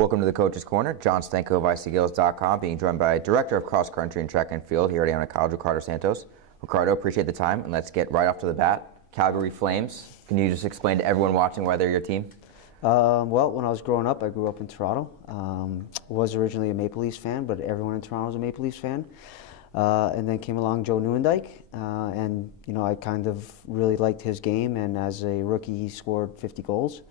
Welcome to the Coach's Corner. John Stanko of ICGaels.com, being joined by Director of Cross Country and Track and Field here at Iona College, Ricardo Santos. Ricardo, appreciate the time, and let's get right off to the bat. Calgary Flames. Can you just explain to everyone watching why they're your team? Well, when I was growing up, I grew up in Toronto. Was originally a Maple Leafs fan, but everyone in Toronto was a Maple Leafs fan. And then came along Joe Nieuwendyk, and I kind of really liked his game. And as a rookie, he scored 50 goals.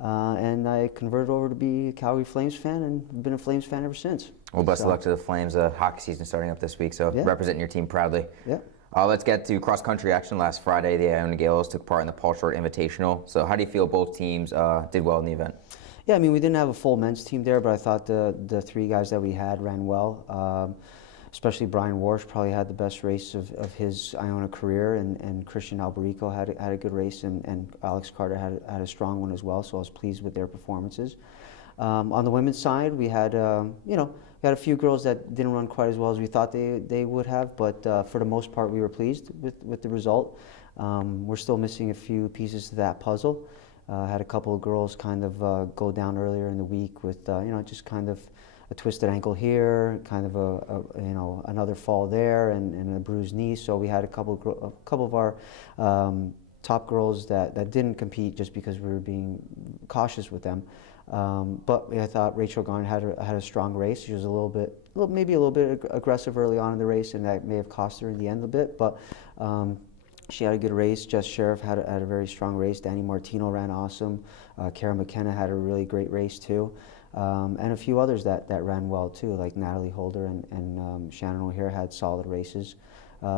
And I converted over to be a Calgary Flames fan, and been a Flames fan ever since. Well, best of luck to the Flames. Hockey season starting up this week, so representing your team proudly. Yeah. Let's get to cross-country action. Last Friday, the Iona Gaels took part in the Paul Short Invitational. So how do you feel both teams did well in the event? Yeah, I mean, we didn't have a full men's team there, but I thought the three guys that we had ran well. Especially Brian Warsh probably had the best race of his Iona career, and Christian Alberico had a good race, and Alex Carter had a strong one as well, so I was pleased with their performances. On the women's side, we had we had a few girls that didn't run quite as well as we thought they would have, but for the most part we were pleased with the result. We're still missing a few pieces to that puzzle. Had a couple of girls kind of go down earlier in the week with just kind of a twisted ankle here, kind of another fall there, and a bruised knee. So we had a couple of our top girls that didn't compete just because we were being cautious with them. But I thought Rachel Garn had a strong race. She was maybe a little bit aggressive early on in the race, and that may have cost her in the end a bit. But she had a good race. Jess Sheriff had a very strong race. Danny Martino ran awesome. Kara McKenna had a really great race too. And a few others that ran well too, like Natalie Holder and Shannon O'Hare had solid races.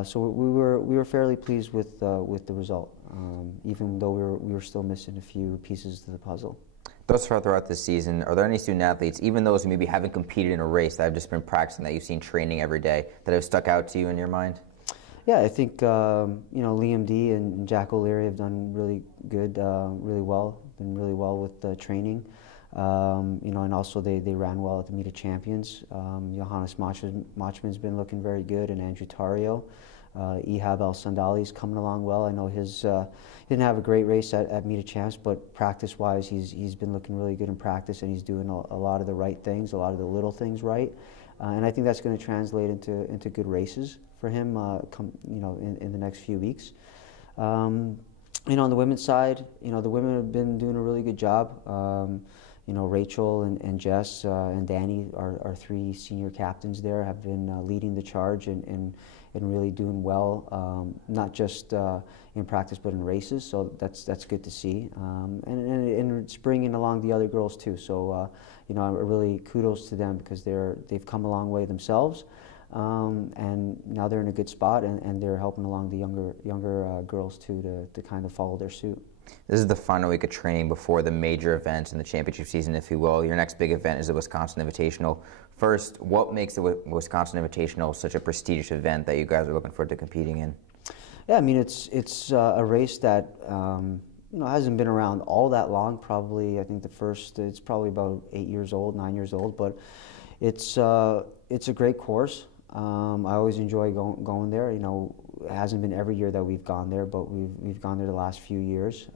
So we were fairly pleased with the result, even though we were still missing a few pieces to the puzzle. Thus far throughout this season, are there any student athletes, even those who maybe haven't competed in a race, that have just been practicing, that you've seen training every day, that have stuck out to you in your mind? Yeah, I think Liam D and Jack O'Leary have done really good, really well, been really well with the training. And also they ran well at the Meet of Champions. Johannes Machman's been looking very good, and Andrew Tario. Ihab El Sandali's coming along well. I know he didn't have a great race at Meet of Champs, but practice-wise, he's been looking really good in practice, and he's doing a lot of the right things, a lot of the little things right. And I think that's going to translate into good races for him in the next few weeks. On the women's side, the women have been doing a really good job. Rachel and Jess and Danny, our three senior captains there, have been leading the charge and really doing well, not just in practice but in races. So that's good to see, and it's bringing along the other girls too. So really kudos to them, because they've come a long way themselves, and now they're in a good spot, and they're helping along the younger girls too to kind of follow their suit. This is the final week of training before the major events in the championship season, if you will. Your next big event is the Wisconsin Invitational. First, what makes the Wisconsin Invitational such a prestigious event that you guys are looking forward to competing in? Yeah, I mean, it's a race that hasn't been around all that long. Probably, I think it's probably about 9 years old, but it's a great course. I always enjoy going there. It hasn't been every year that we've gone there, but we've gone there the last few years.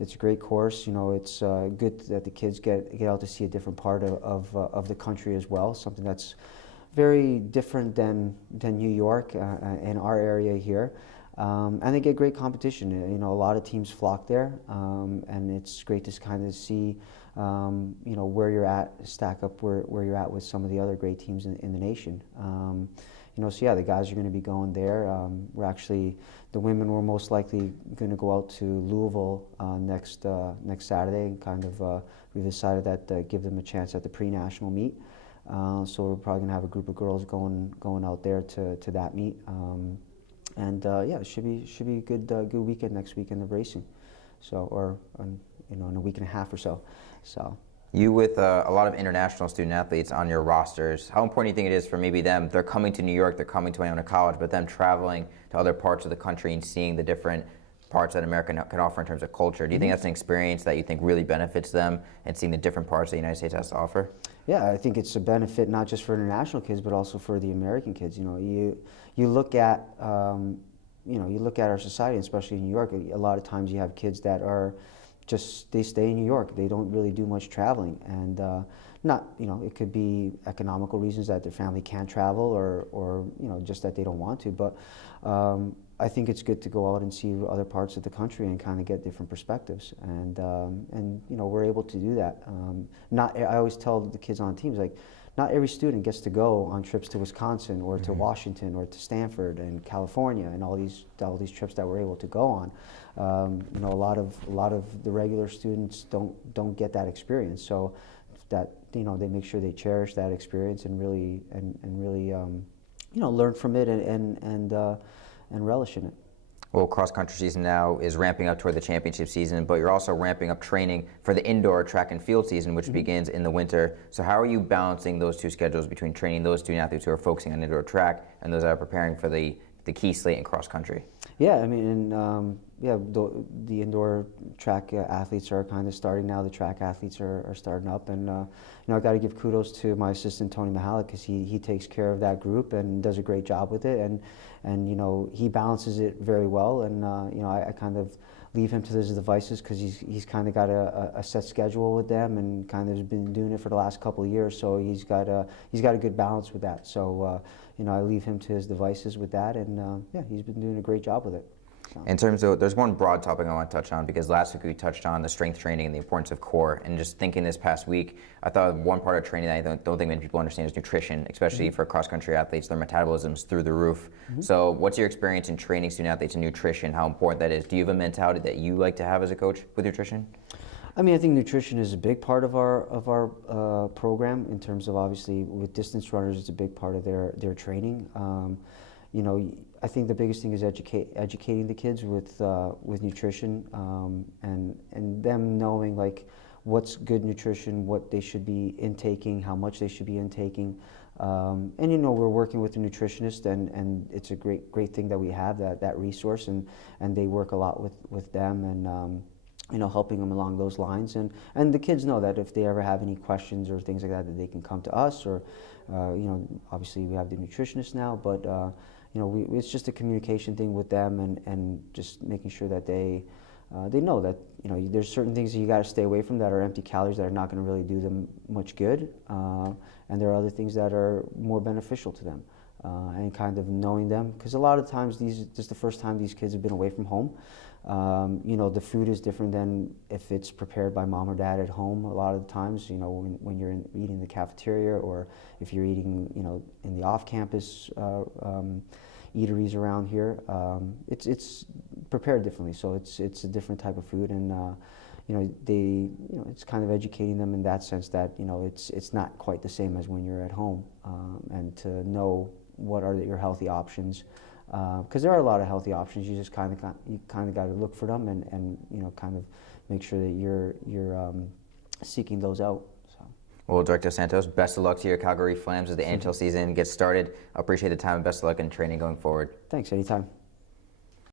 It's a great course. It's good that the kids get out to see a different part of the country as well. Something that's very different than New York in our area here. And they get great competition. A lot of teams flock there, and it's great to kind of see where you're at, stack up where you're at with some of the other great teams in the nation. So yeah, the guys are going to be going there. The women were most likely going to go out to Louisville next Saturday, and kind of we've decided that give them a chance at the pre-national meet. So we're probably going to have a group of girls going out there to that meet. Yeah, it should be a good weekend next weekend of racing. So in a week and a half or so. So. You with a lot of international student athletes on your rosters, how important do you think it is for maybe them? They're coming to New York, they're coming to Iona College, but them traveling to other parts of the country and seeing the different parts that America can offer in terms of culture. Do you think that's an experience that you think really benefits them, and seeing the different parts that the United States has to offer? Yeah, I think it's a benefit not just for international kids, but also for the American kids. You look at our society, especially in New York. A lot of times you have kids that are just they stay in New York. They don't really do much traveling, and not, it could be economical reasons that their family can't travel, or just that they don't want to. But I think it's good to go out and see other parts of the country and kind of get different perspectives, and we're able to do that. I always tell the kids on teams, like, not every student gets to go on trips to Wisconsin or to Washington or to Stanford and California and all these trips that we're able to go on. A lot of the regular students don't get that experience. So that they make sure they cherish that experience and really learn from it and relish in it. Well, cross-country season now is ramping up toward the championship season, but you're also ramping up training for the indoor track and field season, which begins in the winter. So how are you balancing those two schedules between training those student athletes who are focusing on indoor track and those that are preparing for the key slate in cross-country? Yeah, I mean, the indoor track athletes are kind of starting now. The track athletes are starting up, and I got to give kudos to my assistant Tony Mahalik, because he takes care of that group and does a great job with it, and he balances it very well, and I kind of leave him to his devices, because he's kind of got a set schedule with them and kind of has been doing it for the last couple of years, so he's got a good balance with that. So I leave him to his devices with that, and he's been doing a great job with it. So. In terms of, there's one broad topic I want to touch on, because last week we touched on the strength training and the importance of core, and just thinking this past week, I thought one part of training that I don't think many people understand is nutrition, especially for cross-country athletes. Their metabolism's through the roof. So what's your experience in training student athletes in nutrition, how important that is? Do you have a mentality that you like to have as a coach with nutrition? I mean, I think nutrition is a big part of our program, in terms of, obviously, with distance runners, it's a big part of their training. I think the biggest thing is educating the kids with nutrition, and them knowing, like, what's good nutrition, what they should be intaking, how much they should be intaking. And we're working with a nutritionist, and it's a great thing that we have that resource, and they work a lot with them, and helping them along those lines, and the kids know that if they ever have any questions or things like that they can come to us, or obviously we have the nutritionist now, but it's just a communication thing with them, and just making sure that they know that there's certain things that you got to stay away from that are empty calories, that are not going to really do them much good, and there are other things that are more beneficial to them, and kind of knowing them, because a lot of times this is the first time these kids have been away from home. The food is different than if it's prepared by mom or dad at home. A lot of the times, when you're eating in the cafeteria, or if you're eating, in the off-campus eateries around here, it's prepared differently. So it's a different type of food, and it's kind of educating them in that sense that it's not quite the same as when you're at home, and to know what are your healthy options. Because there are a lot of healthy options. You just kind of got to look for them, and kind of make sure that you're seeking those out. So. Well, Director Santos, best of luck to your Calgary Flames as the NHL season gets started. I appreciate the time, and best of luck in training going forward. Thanks. Anytime.